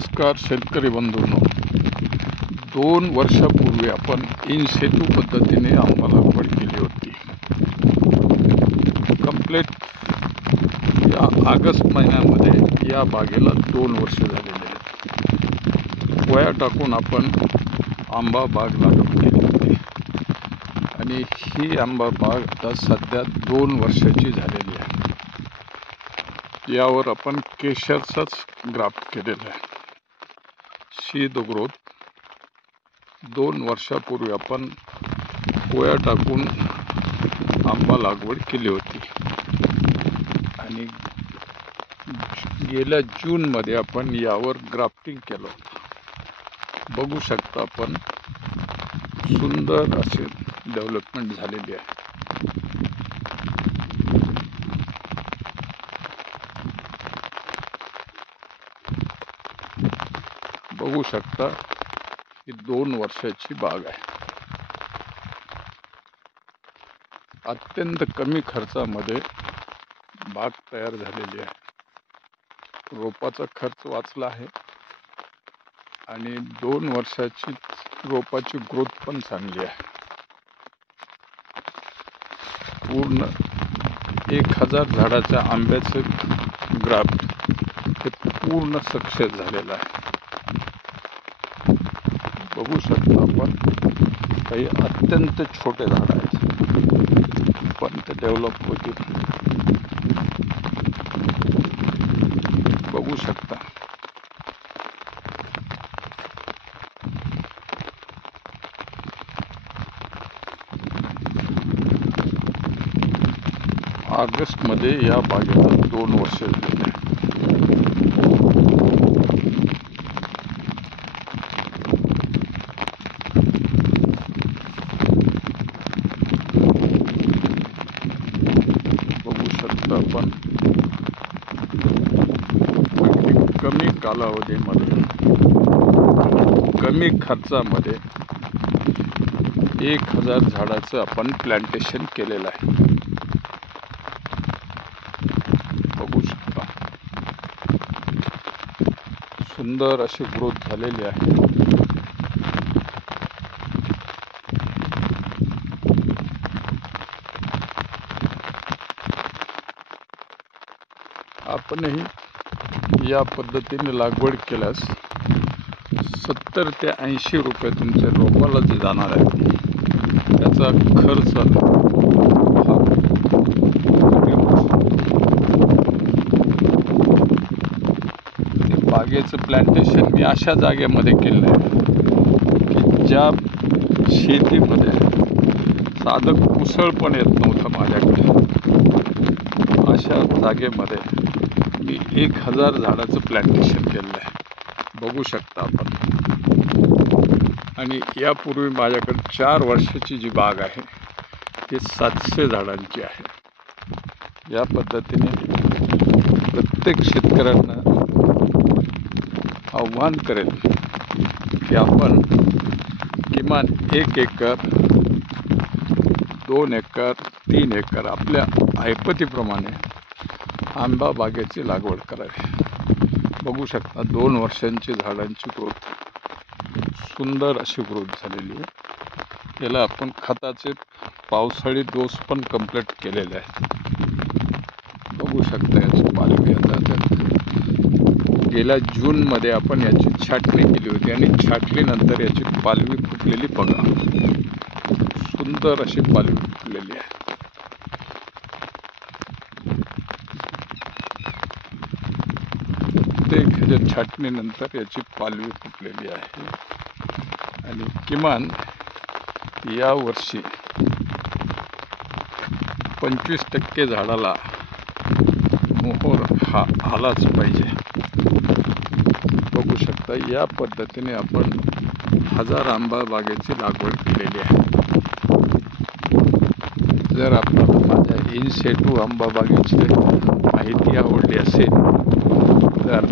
नमस्कार शेतकरी बंधूंनो, 2 वर्षापूर्वी आपण इन सेतू पद्धतीने आंबा लागवड केली होती. कंप्लीट या ऑगस्ट महिन्यामध्ये या बागेला 2 वर्ष झालेले आहेत. वया टाकून आपण आंबा बाग लागवड केली होती आणि ही आंबा बाग आता सध्या 2 वर्षाची झालेली आहे. यावर आपण केशरचाच ग्राफ्ट केलेला आहे. शीद ग्रोथ 2 वर्षापूर्वी आपण कोया टाकून आंबा लागवड केली होती आणि गेल्या जूनमध्ये आपण यावर ग्राफ्टिंग केलं होतं. बघू शकता आपण सुंदर असे डेव्हलपमेंट झालेली आहे. बघू शकता ही 2 वर्षाची बाग आहे. अत्यंत कमी खर्चामध्ये बाग तयार झालेली आहे. रोपाचा खर्च वाचला आहे आणि 2 वर्षाची रोपाची ग्रोथ पण चांगली आहे. पूर्ण 1000 झाडाच्या आंब्याचं ग्राफ्ट हे पूर्ण सक्सेस झालेलं आहे. बघू शकता आपण काही अत्यंत छोटे झाड आहेत पण ते डेव्हलप होतील. बघू शकता ऑगस्ट मध्ये या बागेला 2 वर्ष झालेले आहे. आपण कमी कालावधीमध्ये कमी खर्चामध्ये 1000 झाडाचं आपण प्लांटेशन केलेलं आहे. बघू शकता सुंदर अशी ग्रोथ झालेली आहे. आपणही या पद्धतीने लागवड केल्यास 70 ते 80 रुपये तुमच्या रोपाला जे जाणार आहे त्याचा खर्च बागेचं प्लांटेशन मी अशा जागेमध्ये केलं आहे की ज्या शेतीमध्ये साधं कुसळ पण येत नव्हतं माझ्याकडे. अशा जागेमध्ये मी 1000 झाडाचं प्लांटेशन केलेलं आहे. बघू शकता आपण. आणि यापूर्वी माझ्याकडे 4 वर्षाची जी बाग आहे ती 700 झाडांची आहे. या पद्धतीने प्रत्येक शेतकऱ्यांना आव्हान करेल की आपण किमान 1 एकर 2 एकर 3 एकर आपल्या ऐपतीप्रमाणे आंबा बागेची लागवड करावी. बघू शकता 2 वर्षांची झाडांची ग्रोथ सुंदर अशी ग्रोथ झालेली आहे. याला आपण खताचे पावसाळी डोस पण कंप्लीट केलेले आहेत. बघू शकता याची पालवी आता गेल्या जूनमध्ये आपण याची छाटणी केली होती आणि छाटणीनंतर याची पालवी फुटलेली बघा. सुंदर अशी पालवी फुटलेली आहे. प्रत्येक छाटणीनंतर याची पालवी फुटलेली आहे आणि किमान या वर्षी 25% झाडाला मोहर हा आलाच पाहिजे. बघू शकता या पद्धतीने आपण 1000 आंबा बागेची लागवड केलेली आहे. जर आपल्याला माझ्या इन सेतू आंबा बागेची माहिती आवडली असेल तर